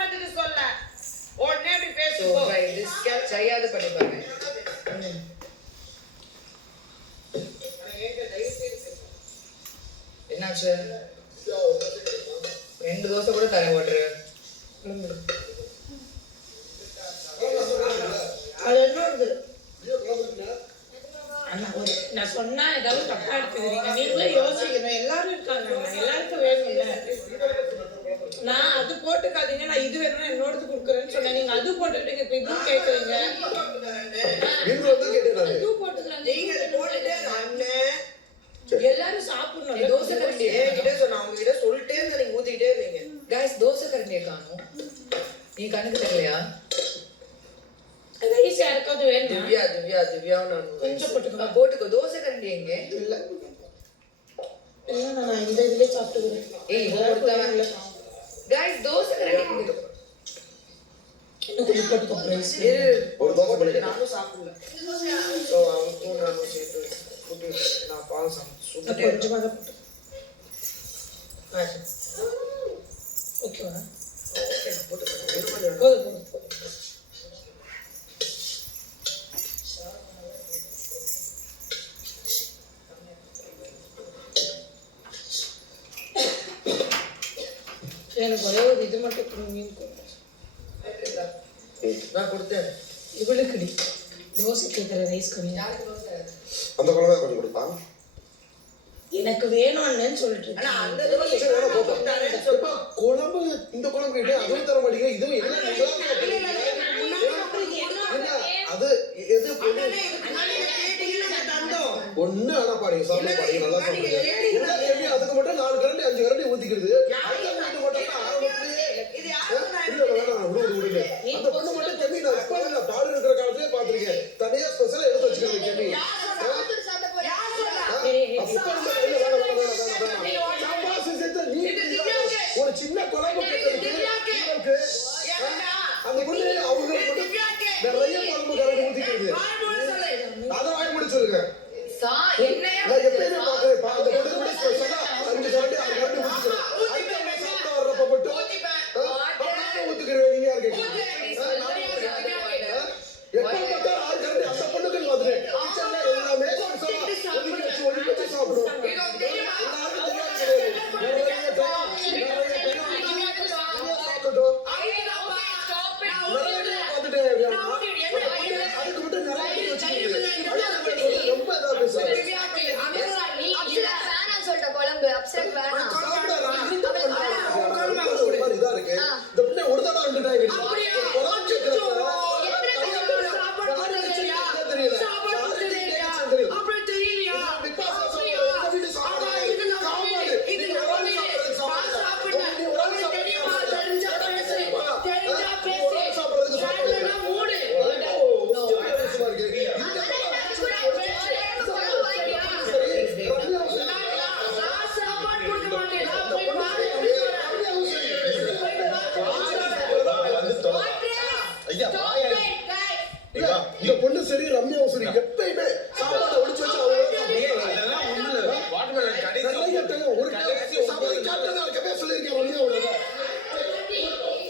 சாப்பிடுறதுக்கு சொல்ல உடனே அப்படி பேசுவோம். செய்யாது பண்ணி பாருங்க. என்னாச்சு? 2 தோசை கூட தர ஓட்டுரு. நான் சொன்னா ஏதாவது தப்பா எடுத்துக்கிறீங்க. நீங்களும் யோசிக்கணும். எல்லாரும் இருக்காங்க, எல்லாருக்கும் வேணும்ல. நான் அது போட்டுக்காதீங்க, நான் இது வேணும்னா என்னோடது கொடுக்குறேன்னு சொன்னேன். நீங்க அது போட்டுக்கிட்டீங்க, இப்ப இதுவும் கேட்குறீங்க. இதுவும் போட்டுக்கிறாங்க. எல்லாரும் சாப்பிடணும். தோசை கரண்டி என்கிட்ட சொன்ன அவங்க கிட்ட சொல்லிட்டே இருந்தா நீங்க ஊத்திக்கிட்டே இருந்தீங்க. கைஸ், தோசை கரண்டியை காணும். நீ கணக்கு தெரியலையா? ரைஸ் யாருக்காவது வேணும்? திவ்யா நான் கொஞ்சம் போட்டுக்கோ. தோசை கரண்டி எங்க? இல்ல நான் இந்த இதுலயே சாப்பிட்டுக்கிறேன். கைஸ், தோசை கரண்டி இன்னும் கொஞ்சம் போட்டுக்கோ. ஒரு தோசை பண்ணிக்கிறேன். நானும் சாப்பிடல. சோ அவனுக்கும் நானும் சேர்த்து போட்டு நான் பால் சாப்பிட்டு கொஞ்சமா தான் போட்டு. ஓகேவா? ஓகே நான் போட்டுக்கிறேன். போதும். எனக்கு ஒரே ஒரு இது மட்டும் மீன் நான் கொடுத்தேன். இவளுக்கு தோசை கேட்குற ரைஸ் கம்மி. அந்த குழம்பு கொஞ்சம் கொடுப்பான். எனக்கு வேணும்னு சொல்லிட்டு ஆனா அந்த தோசை குழம்பு இந்த குழம்பு கேட்டு அதுவும் தர மாட்டீங்க. இதுவும் என்ன அது எது ஒண்ணு ஆனா பாடிங்க சாப்பிட பாடிங்க நல்லா சாப்பிடுங்க. அதுக்கு மட்டும் 4 கரண்டி 5 கரண்டி ஊத்திக்கிறது. அந்த பொண்ணு மட்டும் கெமி நான் பாடு இருக்கிற காலத்திலே பாத்திருக்கேன். தனியா ஸ்பெஷலா எடுத்து வச்சுக்கிறது கெமி. ஒரு சின்ன குழம்பு கேட்டதுக்கு அந்த பொண்ணு அவங்க நிறைய குழம்பு கரண்டி ஊத்திக்கிறது. அதை வாங்கி முடிச்சு சொல்லுங்க. நான் எப்பயுமே பாக்குறேன். அந்த பொண்ணு கூட ஸ்பெஷலா 5 கரண்டி 6 கரண்டி ஊத்திக்கிறேன். சாப்பிட்டு வர்றப்ப மட்டும் ஊத்துக்கிறேன். நீங்க யாரு கேட்க எப்ப பார்த்தா 6 கரண்டி அந்த பொண்ணுக்கு பாத்துறேன். எல்லாமே ஒதுக்கி வச்சு சாப்பிடும். இந்த பொண்ணு சரி ரம்யாவும் சரி எப்பயுமே சாப்பாடு ஒளிச்சு வச்சு ஒரு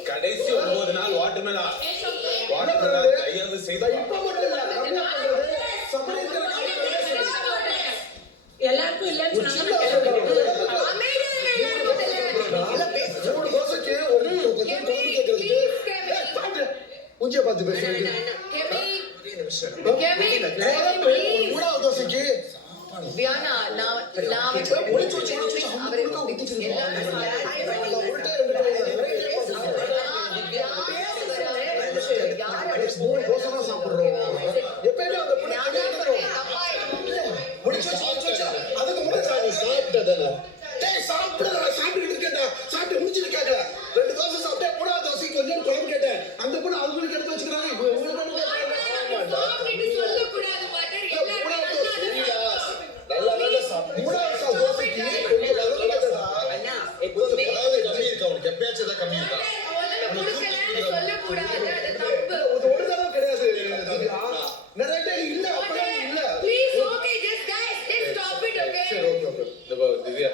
கடைசி 9 நாள் வாட்டர்மெலா கையாவது செய்த எல்லாருக்கும் இல்லன்னு மூஞ்சிய பார்த்து பேசுறீங்க. தோசைக்கு தியானா நான் ஒளிச்சு வச்சு அவரை சாப்பிடுறோம். எப்பயுமே அந்த பொண்ணு முடிச்சு வச்சு அதுக்கு முன்னாடி சாப்பிட்டதானே சாப்பிட்டு இருக்கேன்டா. சாப்பிட்டு முடிச்சுட்டு கேட்கல 2 தோசை சாப்பிட்டேன். 3வது தோசைக்கு கொஞ்சம் குழம்பு கேட்டேன். அந்த பொண்ணு அதுங்களுக்கு எடுத்து வச்சுக்கிறாங்க. திவ்யா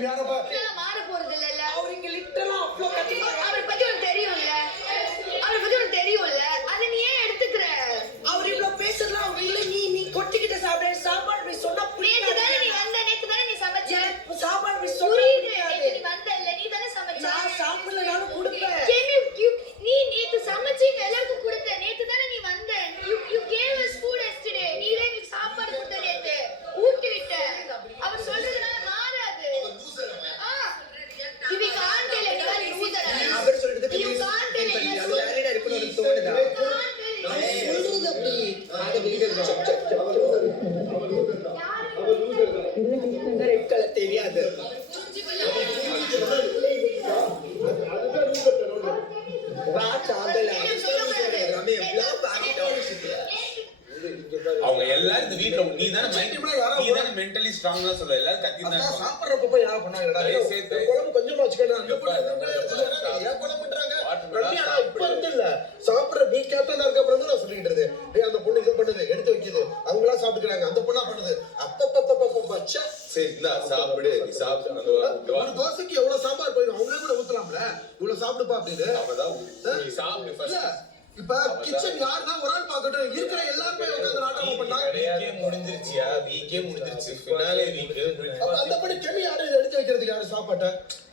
தெரியும் யாரப்பா இதெல்லாம் மாற போறது இல்ல. அவர் இங்க லிட்டரலா அவ்வளோ கத்திப்பாரு. அவரை பத்தி உனக்கு தெரியும்ல, அவரை பத்தி உனக்கு தெரியும்ல, அதை நீ ஏன் எடுத்துக்கிற? அவர் இவ்வளவு பேசுறதுலாம் அவங்க இல்ல. நீ கொட்டிக்கிட்ட சாப்பிட சாப்பாடு போய் சொன்னா நேத்து தானே நீ வந்த, நேத்து தானே நீ சமைச்ச. சாப்பாடு போய் சொன்னா புரியுது, நேத்து நீ வந்த இல்ல, நீ தானே சமைச்ச. நான் சாப்பிடலனாலும் கொடுப்பேன். நீ நேத்து சமைச்சீங்க எல்லாருக்கும் கொடுத்த. நேத்து தானே நீ வந்த. You gave us food yesterday. நீரே எங்களுக்கு சாப்பாடு கொடுத்த நேத்து. ஊட்டி விட்ட. அவர் சொல்றதுனால மாறாது. You can't tell anyone loser. அவர் சொல்றதுக்கு You can't tell அது anyone. வேலிடா இருக்கணும்னு தோணுதா? You can't tell anyone. சொல்றது அப்படி. அது வீடு ரெட் கலர் தெரியாது. வாட்ச் ஆகல. ரமே எவ்வளவு பாக்கிட்டோம். அவங்க எல்லாரும் இந்த வீட்ல நீ தானே மென்டலி ஸ்ட்ராங்கா சொல்ல எல்லாரும் கத்தி தான் இருப்பாங்க. சாப்பிடுறப்ப போய் யாரும் பண்ணாங்கடா தயவு செய்து. குழம்பு கொஞ்சமா வச்சுக்கணும் ஏன் குழம்புன்றாங்க ரம்யா இப்ப இருந்து இல்ல சாப்பிடுற நீ கேப்டனா இருக்க அப்புறம் தான் நான் சொல்லிட்டு இருந்தேன் டேய் அந்த பொண்ணு இதை பண்ணுது எடுத்து வைக்குது அவங்களா சாப்பிட்டுக்கிறாங்க அந்த பொண்ணா பண்ணுது அப்பப்பப்பப்பச்சா சரி இந்தா சாப்பிடு நீ சாப்பிடு அந்த ஒரு தோசைக்கு எவ்வளவு சாம்பார் போயிடும் அவங்களே கூட ஊத்தலாம்ல இவ்வளவு சாப்பிடுப்பா அப்படின்னு அவதான் நீ சாப்பிடு இல்ல ஃபர்ஸ்ட். இப்ப கிச்சன் யாருன்னா ஒரு ஆள் பாக்கட்டும் இருக்கிற எல்லாருமே உட்கார்ந்து நாட்டமா பண்ணா வீக்கே முடிஞ்சிருச்சியா வீக்கே முடிஞ்சிருச்சு ஃபினாலே வீக்கு அப்ப அந்த பொண்ணு கெமி யாரு இதை எடுத்து வைக்கிறதுக்கு யாரு சாப்பாட்ட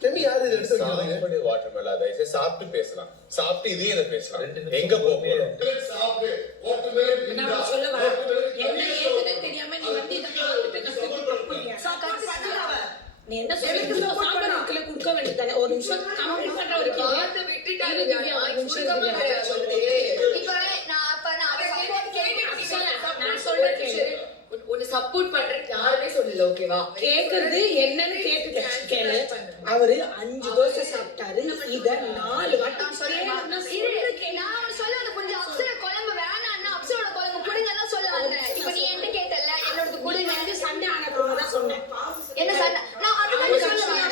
கெமி யாரு இதை எடுத்து வைக்கிறது சாப்பிடு வாட்டர் மெலன் அதை சாப்பிட்டு பேசலாம் சாப்பிட்டு இதே இதை பேசலாம் எங்க போறோம் நான் சொல்லவா? என்ன ஏதுன்னு தெரியாம நீ வந்து இதை பார்த்துட்டு கஷ்டப்பட்டு நீ என்ன சொல்லிட்டு சாப்பாடு இருக்குல கொடுக்க வேண்டியதானே. ஒரு நிமிஷம் கம்ப்ளீட் பண்ற ஒரு வார்த்தை விட்டுட்டாரு திவ்யா, சுத்தமா கிடையாது சொல்றது. இப்ப நான் அவரை support கேட்டுட்டு நான் சொல்றேன் கேளு. உன்னை சப்போர்ட் பண்றேன்னு யாருமே சொல்லல, ஓகேவா? கேக்குறது என்னன்னு கேளு. அவரு 5 தோசை சாப்பிட்டாரு. இத 4 வாட்டி நான் சொல்றேன். நான் அவனை சொல்ல வந்த கொஞ்சம் அப்சர குழம்பு வேணான்னா அப்சரோட குழம்பு கொடுங்கன்னு சொல்ல வந்தேன். இப்ப நீ என்கிட்ட கேட்டல என்னோட கொடுங்க. எனக்கு சண்டை ஆனப்போ தான் சொன்னேன். என்ன சண்டை? நான் அதுதான் சொல்ல வந்தேன்.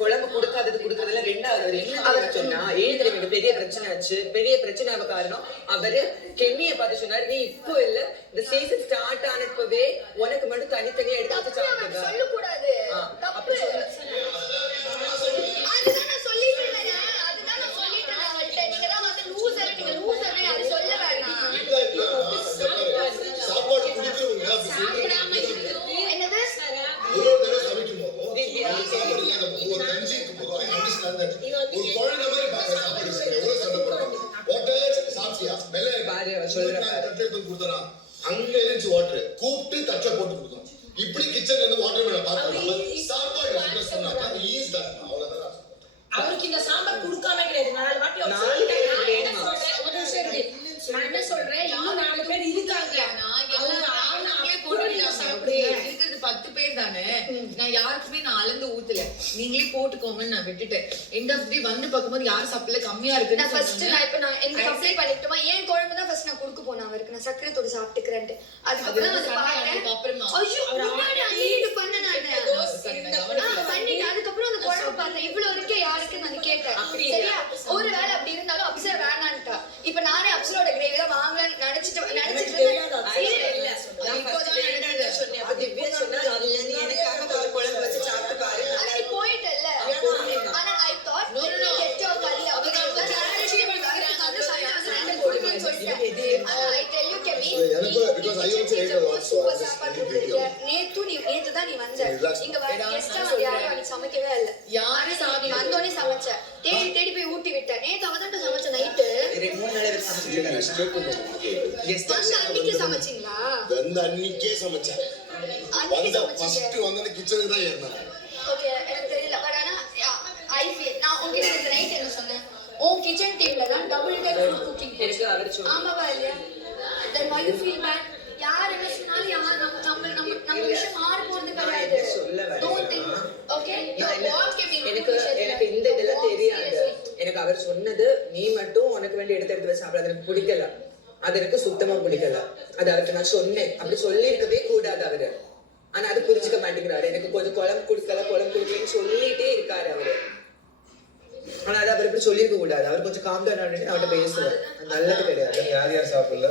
குழம்பு கொடுக்காதது கொடுக்கறதுல ரெண்டாவது அவர் சொன்னா ஏற்கனவே எனக்கு பெரிய பிரச்சனை ஆச்சு. பெரிய பிரச்சனை காரணம் அவரு கெமியை பார்த்து சொன்னாரு நீ இப்போ இல்ல இந்த சீசன் ஸ்டார்ட் ஆனப்பவே உனக்கு மட்டும் தனித்தனியா எடுத்து சாப்பிடுங்க. சொல்லக்கூடாது. தப்பு. அதுதான் நான் சொல்லிட்டு இருந்தேன். அதுதான் நான் சொல்லிட்டு இருந்தேன் அவள்கிட்ட. நீங்க தான் வந்து லூசர், நீங்க லூசர்னு அது சொல்ல வேணாம். சாப்பாடு குடிக்கிறவங்க என்னது? ஒரு தடவை சமைக்கும் போது சாப்பாடு இல்லாத போது ஒரு கஞ்சி ஒரு குழந்தை மாதிரி பார்க்க சாப்பாடு எவ்வளவு சண்டை போடுறாங்க. வாட்டர் சாப்பிட்டியா மெல்ல பாரு அவ சொல்ற தட்டை எடுத்து கொடுத்தா அங்க இருந்துச்சு வாட்டர் கூப்பிட்டு தட்டை போட்டு கொடுத்தோம். இப்படி கிச்சன்ல இருந்து வாட்டர் மேல பார்த்தோம் சாப்பாடு சொன்னாங்க ஈஸ் தான் அவ்வளவுதான். அவருக்கு இந்த சாம்பார் கொடுக்காம கிடையாது. 4 வாட்டி அவர் நாலு பேர் சொல்லிட்டாரு. வேணுமா? நான் என்ன சொல்றேன், இன்னும் 4 பேர் இருக்காங்க. அவங்க அவங்களே போட்டுக்கலாம் சாப்பிடுங்க. இருக்கிறது 10 பேர் தானே. நான் யாருக்குமே நான் அளந்து ஊத்தல. நீங்களே போட்டுக்கோங்கன்னு நான் விட்டுட்டேன். எண்ட் ஆஃப் தி வந்து பார்க்கும்போது யாரும் சாப்பிடல கம்மியா இருக்குன்னு நான் ஃபர்ஸ்ட் சொன்னாங்க. நான் இப்ப நான் எனக்கு அப்ளை பண்ணிட்டுமா ஏன் குழம்பு தான் ஃபர்ஸ்ட் நான் கொடுக்க போனேன் அவருக்கு. நான் சக்கரை தோடு சாப்பிட்டுக்கிறேன்ட்டு அதுக்கப்புறம் வந்து பார்த்தேன். அப்புறமா ஐயோ முன்னாடி அன்னைக்கு பண்ண நான் பண்ணிட்டு அதுக்கப்புறம் அந்த குழம்பு பார்த்தேன். இவ்வளவு இருக்கே யாருக்கு நான் கேட்டேன். சரியா ஒருவேளை அப்படி இருந்தாலும் அப்சரா வேணான்ட்டா. இப்ப நானே அப்சரோட கிரேவி தான் வாங்கலாம்னு நினைச்சிட்டு சொன்னேன். அப்ப திவ்யா சொன்னா அதுல நீ எனக்காக கொஞ்சம் குழம்பு வச்சு சாப்பிட்டு பாரு. ஆனா நீ போயிட்டல்ல. ஆனா ஐ தாட் கெட் யோர் கறி நேத்து தான் நீ வந்த இங்க கெஸ்டா வந்து யாரும் அன்னைக்கு சமைக்கவே இல்ல. யாரு நீ வந்தோடனே சமைச்ச தேடி தேடி போய் ஊட்டி விட்ட. நேத்து அவதான் சமைச்ச நைட்டு 3 நாள் சமைச்சிருக்காங்க. வந்து அன்னைக்கு சமைச்சீங்களா? வந்து அன்னைக்கே சமைச்சேன். அன்னைக்கு வந்த ஃபர்ஸ்ட் வந்து கிச்சனுக்கு தான் ஏறினாங்க. ஓகே எனக்கு தெரியல. பட் ஆனா ஐ ஃபீல் நான் உங்ககிட்ட இந்த நைட் என்ன சொன்னேன், உன் கிச்சன் டீம்ல தான் டபுள் டைப் ஃபுட் குக்கிங் எனக்கு அவர் சொன்னாரு. ஆமாவா இல்லையா? then why you feel bad? யார் என்ன சொன்னாலும் யார் நம்ம விஷயம் மாற போறது கிடையாது. don't think okay எனக்கு இந்த இதெல்லாம் தெரியாது. எனக்கு அவர் சொன்னது நீ மட்டும் உனக்கு வேண்டி எடுத்து வச்சு சாப்பிட எனக்கு பிடிக்கல. அது எனக்கு சுத்தமா பிடிக்கல. அது அவருக்கு நான் சொன்னேன். அப்படி சொல்லியிருக்கவே கூடாது அவரு. ஆனா அது புரிஞ்சுக்க மாட்டேங்கிறாரு. எனக்கு கொஞ்சம் குழம்பு குடுக்கலன்னு சொல்லிட்டே இருக்காரு அவரு. ஆனா அது அவர் இப்படி சொல்லியிருக்க கூடாது. அவர் கொஞ்சம் காம் டவுன் அவர்கிட்ட பேசுவார். நல்லது கிடையாது. யார் யார் சாப்பிடல